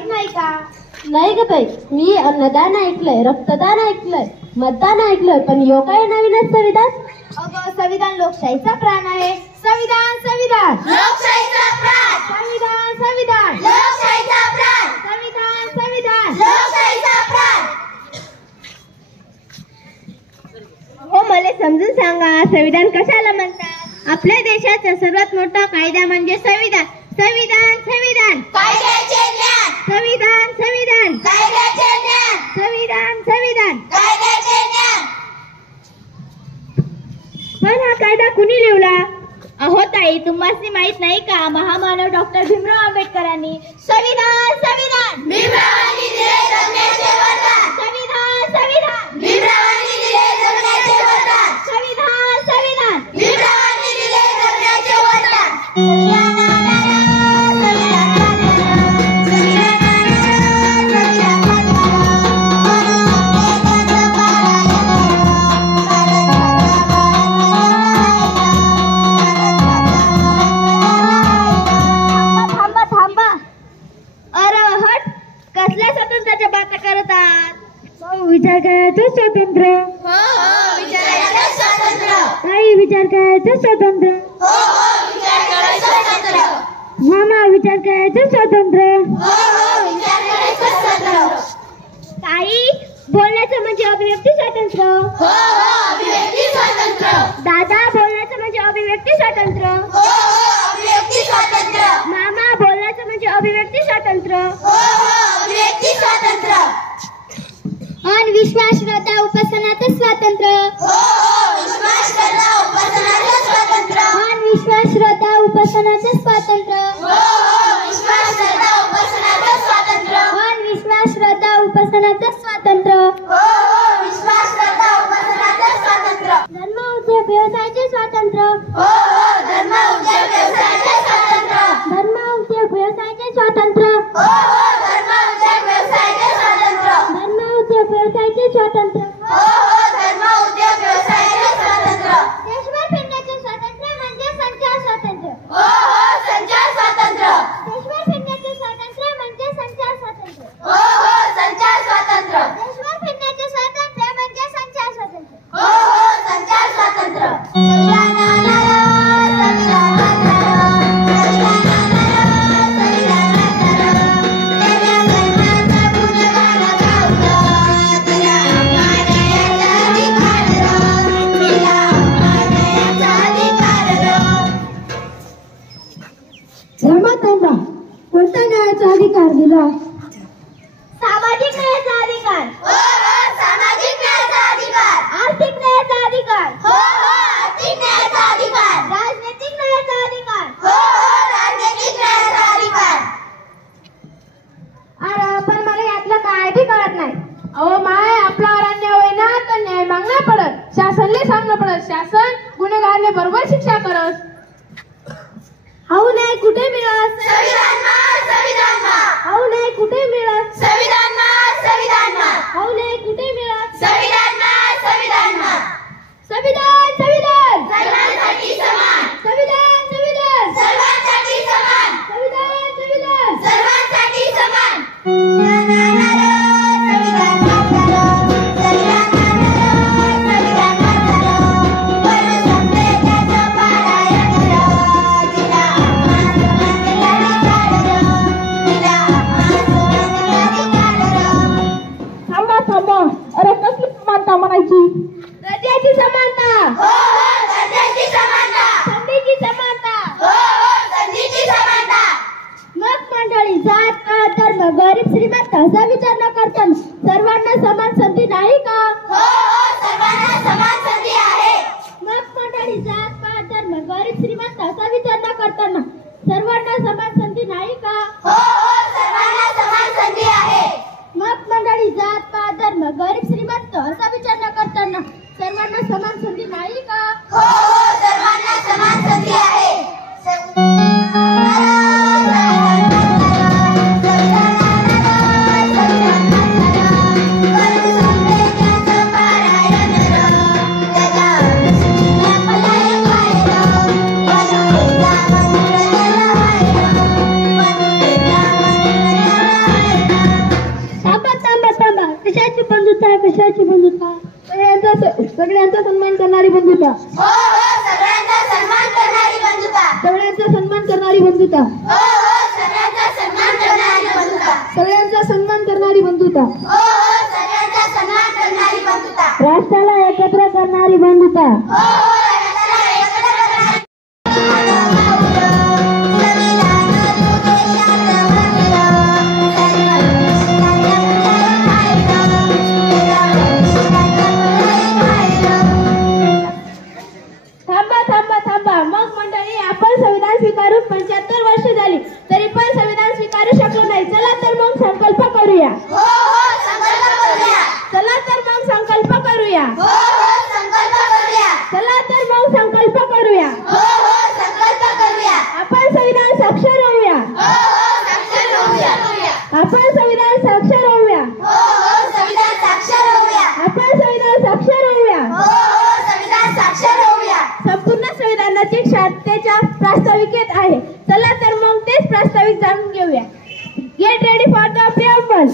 माहित नाही का? नाही ग बाई, मी अन्नदान ऐकलंय, रक्तदान ऐकलंय, मतदान ऐकलंय, पण यो काय नवीनच संविधान? अगं संविधान लोकशाहीचा प्राण आहे. संविधान संविधान लोकशाहीचा प्राण, संविधान संविधान लोकशाहीचा प्राण, संविधान संविधान लोकशाहीचा प्राण. हो, मला समजून सांगा, संविधान कशाला म्हणतात? आपल्या देशाचा सर्वात मोठा कायदा म्हणजे संविधान. संविधान संविधान कायद्याचे ज्ञान, संविधान संविधान कायद्याचे ज्ञान, संविधान संविधान. कायद्याचे ज्ञान. पण हा कायदा कुणी लिहिला? अहो ताई, तुम्हाला माहित नाही का? महामानव डॉक्टर भीमराव आंबेडकरांनी संविधान संविधान भीमरावांनी दिले जगण्याचे वरदान, संविधान संविधान भीमरावांनी दिले जगण्याचे वरदान, संविधान संविधान भीमरावांनी दिले जगण्याचे वरदान. विचार करायचं स्वातंत्र्य. हो हो, विचारायचं स्वातंत्र्य. काही विचार करायचं स्वातंत्र्य. हो हो, विचार करायचं स्वातंत्र्य. मामा विचार करायचं स्वातंत्र्य. हो हो, विचार करायचं स्वातंत्र्य. ताई, बोलण्याचं म्हणजे अभिव्यक्ती स्वातंत्र्य. हो हो, अभिव्यक्ती स्वातंत्र्य. दादा, बोलण्याचं म्हणजे अभिव्यक्ती स्वातंत्र्य. हो हो, अभिव्यक्ती स्वातंत्र्य. मामा, बोलण्याचं म्हणजे अभिव्यक्ती स्वातंत्र्य. हो हो, अभिव्यक्ती स्वातंत्र्य. आणि विश्वास, श्रद्धा, उपासनाचं स्वातंत्र्य. हो हो, विश्वास, श्रद्धा, उपासनाचं स्वातंत्र्य. आणि विश्वास, श्रद्धा, उपासनाचं स्वातंत्र्य. हो हो, विश्वास, श्रद्धा, उपासनाचं स्वातंत्र्य. आणि विश्वास, श्रद्धा, उपासनाचं स्वातंत्र्य. हो हो, विश्वास, श्रद्धा, उपासनाचं स्वातंत्र्य. धर्म, उद्योग, व्यवसायाचे स्वातंत्र्य. हो हो, धर्म, उद्योग, व्यवसायाचे स्वातंत्र्य. धर्म, उद्योग, व्यवसायाचे स्वातंत्र्य. हो हो, धर्म, उद्योग, व्यवसायाचे स्वातंत्र्य. धर्म, उद्योग, व्यवसायाचे स्वातंत्र्य. हो हो, धर्म, उद्योग, व्यवसायाचे स्वातंत्र्य. देशभर फिरण्याचे स्वातंत्र्य म्हणजे संचार स्वातंत्र्य. हो हो, संचार स्वातंत्र्य. देशभर फिरण्याचे स्वातंत्र्य म्हणजे संचार स्वातंत्र्य. हो हो, संचार स्वातंत्र्य. देशभर फिरण्याचे स्वातंत्र्य म्हणजे संचार स्वातंत्र्य. हो हो, संचार स्वातंत्र्य. धर्मात्मा कोणत्या न्यायाचा अधिकार दिला? सामाजिक न्यायाचा अधिकार. हो हो, सामाजिक न्यायाचा अधिकार. आर्थिक न्यायाचा अधिकार. हो हो, आर्थिक न्यायाचा अधिकार. राजनैतिक न्यायाचा अधिकार. हो हो, राजनैतिक न्यायाचा अधिकार. अरे पण मला यातलं काय बी कळत नाही. अहो माय, आपला अन्याय होय ना तर न्याय मागना पडत, शासनले सांगणं पडत. शासन गुन्हेगारले बरोबर शिक्षा करत. हाऊ नाही कुठे मिळत? संविधानमा, संविधानमा. हाऊ नाही कुठे मिळत? संविधानमा, संविधानमा. हाऊ नाही कुठे मिळत? संविधानमा, संविधानमा. संविधान संविधान सर्वांसाठी समान, संविधान संविधान सर्वांसाठी समान, संविधान संविधान सर्वांसाठी समान. अरे कसली समानता म्हणायची? दर्जाची समानता. हो हो, दर्जाची समानता. संधीची समानता. हो हो, संधीची समानता. मग मंडळी, जात, पात, धर्म, गरीब, श्रीमंत असा विचार न करता सर्वांना समान संधी नाही का? हो हो, सर्वांना समान संधी आहे. मग मंडळी, जात, पात, धर्म, गरीब, श्रीमंत असा विचार न करताना सर्वांना समान संधी नाही का? हो हो, सर्वांना समान संधी आहे. मग मंडळी, जात, पात, धर्म, गरीब, श्रीमंत असा विचार न करताना सर्वांना समान संधी नाही का? हो हो, सर्वांना समान संधी आहे. सगळ्यांचा सन्मान करणारी बंधुता. हो हो सगळ्यांचा सन्मान करणारी बंधुता. सगळ्यांचा सन्मान करणारी बंधुता. हो हो सगळ्यांचा सन्मान करणारी बंधुता. सगळ्यांचा सन्मान करणारी बंधुता. हो हो सगळ्यांचा सन्मान करणारी बंधुता. राष्ट्राला एकत्र करणारी बंधुता. हो हो राष्ट्राला एकत्र करणारी थांबा. मग मंडळी, आपण संविधान स्वीकारून 75 वर्ष झाली तरी पण संविधान स्वीकारू शकलो नाही. चला तर मग संकल्प करूया. हो हो संकल्प करूया. चला तर मग संकल्प करूया. हो हो संकल्प करूया. चला तर मग संकल्प करूया. हो हो संकल्प करूया. आपण संविधान साक्षर होऊया. हो हो साक्षर होऊया. आपण संविधान साक्षर होऊया. हो हो संविधान साक्षर होऊया. आपण संविधान साक्षर होऊया. हो हो संविधान साक्षर होऊया. संपूर्ण संविधानाची शांततेच्या प्रास्ताविकेत आहे. चला तर मग तेच प्रास्ताविक जाणून घेऊया. Get ready for the प्रिअम्बल.